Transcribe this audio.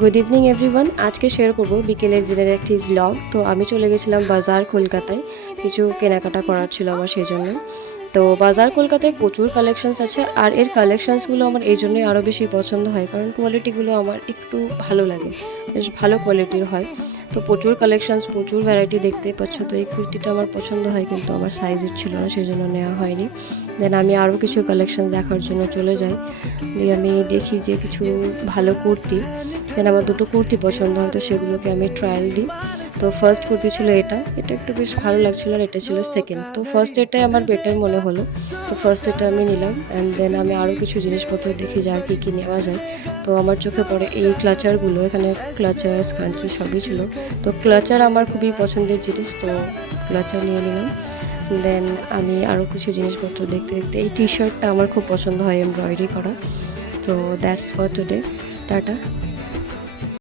Good evening everyone. আজকে share করব বিকেলের দিনের একটি ব্লগ। তো আমি চলে গেছিলাম বাজার কলকাতায়, কিছু কেনাকাটা করার ছিল আমার, সেই জন্য। তো বাজার কলকাতায় প্রচুর কালেকশনস আছে, আর এর কালেকশনসগুলো আমার এই জন্যই আরও বেশি পছন্দ হয়, কারণ কোয়ালিটিগুলো আমার একটু ভালো লাগে, বেশ ভালো কোয়ালিটির হয়। তো প্রচুর কালেকশনস, প্রচুর ভ্যারাইটি দেখতেই পাচ্ছ। তো এই কুর্তিটা আমার পছন্দ হয়, কিন্তু আমার সাইজের ছিল না, সেই জন্য নেওয়া হয়নি। দেন আমি আরও কিছু কালেকশন দেখার জন্য চলে যাই, দিয়ে আমি দেখি যে কিছু ভালো কুর্তি। দেন আমার দুটো কুর্তি পছন্দ হয়, তো সেগুলোকে আমি ট্রায়াল দিই। তো ফার্স্ট কুর্তি ছিল এটা, এটা একটু বেশ ভালো লাগছিলো, আর এটা ছিল সেকেন্ড। তো ফার্স্ট এটাই আমার বেটার মনে হলো, তো ফার্স্ট এটা আমি নিলাম। অ্যান্ড দেন আমি আরও কিছু জিনিসপত্র দেখি যে আর কী নেওয়া যায়। তো আমার চোখে পড়ে এই ক্লাচারগুলো, এখানে ক্লাচার স্ক্রাঞ্চি সবই ছিল। তো ক্লাচার আমার খুবই পছন্দের জিনিস, তো ক্লাচার নিয়ে নিলাম। দেন আমি আরও কিছু জিনিসপত্র দেখতে দেখতে এই টি শার্টটা আমার খুব পছন্দ হয়, এমব্রয়ডারি করা। তো দ্যাটস ফর টুডে, টাটা।